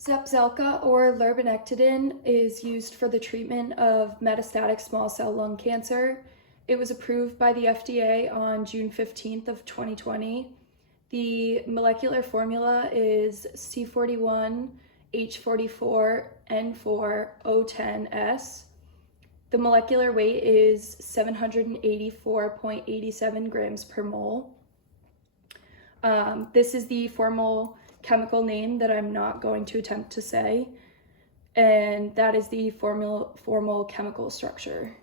Zepzelca or lurbinectedin is used for the treatment of metastatic small cell lung cancer. It was approved by the FDA on June 15th of 2020. The molecular formula is C41H44N4O10S. The molecular weight is 784.87 grams per mole. This is the formal chemical name that I'm not going to attempt to say, and that is the formal chemical structure.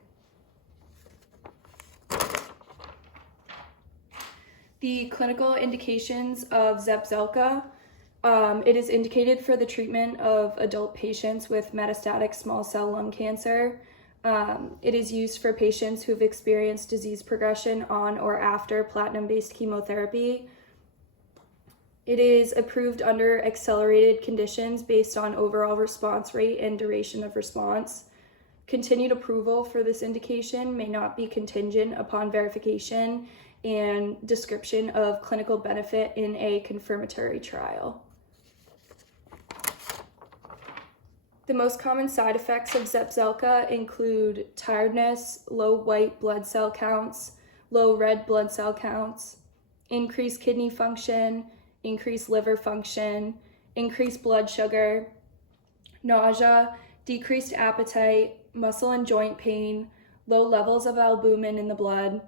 The clinical indications of Zepzelca. It is indicated for the treatment of adult patients with metastatic small cell lung cancer. It is used for patients who have experienced disease progression on or after platinum-based chemotherapy. It is approved under accelerated conditions based on overall response rate and duration of response. Continued approval for this indication may not be contingent upon verification and description of clinical benefit in a confirmatory trial. The most common side effects of Zepzelca include tiredness, low white blood cell counts, low red blood cell counts, increased kidney function, increased liver function, increased blood sugar, nausea, decreased appetite, muscle and joint pain, low levels of albumin in the blood,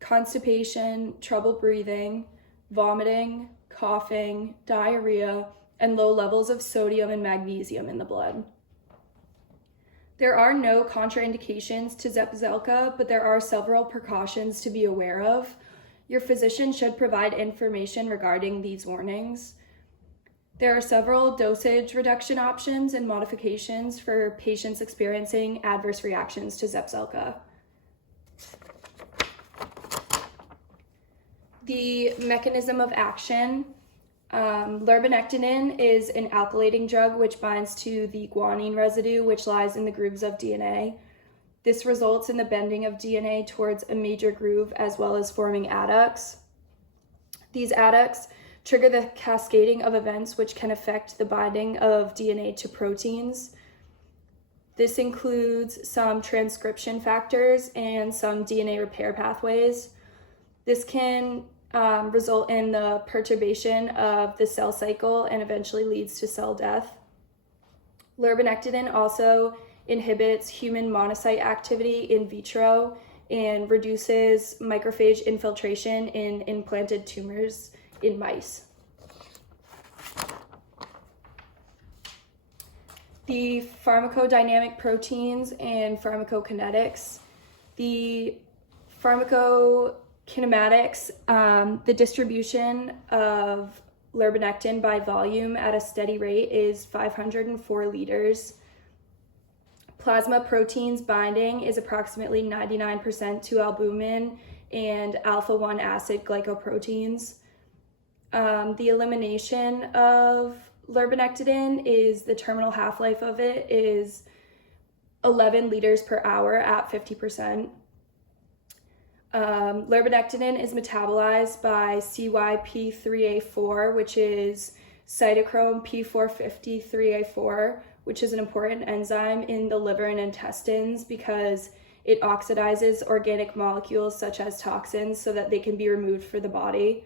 constipation, trouble breathing, vomiting, coughing, diarrhea, and low levels of sodium and magnesium in the blood. There are no contraindications to Zepzelca, but there are several precautions to be aware of. Your physician should provide information regarding these warnings. There are several dosage reduction options and modifications for patients experiencing adverse reactions to Zepzelca. The mechanism of action. Lurbinectedin is an alkylating drug which binds to the guanine residue which lies in the grooves of DNA. This results in the bending of DNA towards a major groove as well as forming adducts. These adducts trigger the cascading of events which can affect the binding of DNA to proteins. This includes some transcription factors and some DNA repair pathways. This can result in the perturbation of the cell cycle and eventually leads to cell death. Lurbinectedin also inhibits human monocyte activity in vitro and reduces macrophage infiltration in implanted tumors in mice. The pharmacodynamic proteins and pharmacokinetics. The pharmacokinematics, the distribution of lurbinectin by volume at a steady rate is 504 liters. Plasma proteins binding is approximately 99% to albumin and alpha-1 acid glycoproteins. The elimination of lurbinectedin is the terminal half-life of it is 11 liters per hour at 50%. Lurbinectedin is metabolized by CYP3A4, which is cytochrome P450-3A4, which is an important enzyme in the liver and intestines because it oxidizes organic molecules such as toxins so that they can be removed for the body.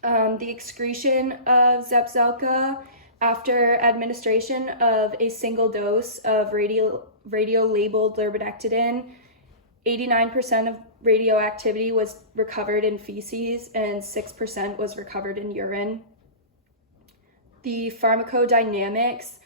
The excretion of Zepzelca after administration of a single dose of radio-labeled lurbinectedin, 89% of radioactivity was recovered in feces and 6% was recovered in urine. The pharmacodynamics,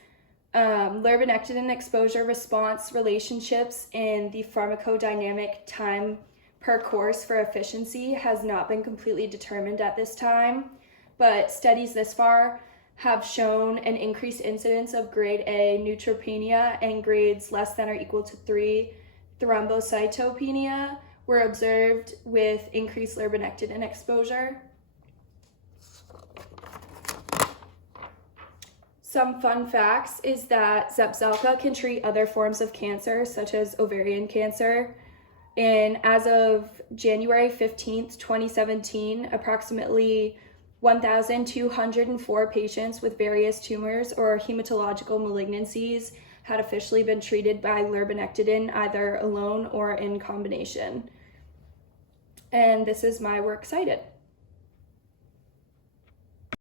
lurbinectedin exposure response relationships and the pharmacodynamic time per course for efficiency has not been completely determined at this time, but studies this far have shown an increased incidence of grade A neutropenia and grades less than or equal to 3 thrombocytopenia were observed with increased lurbinectedin exposure. Some fun facts is that Zepzelca can treat other forms of cancer, such as ovarian cancer. And as of January 15th, 2017, approximately 1,204 patients with various tumors or hematological malignancies had officially been treated by lurbinectedin either alone or in combination. And this is my works cited.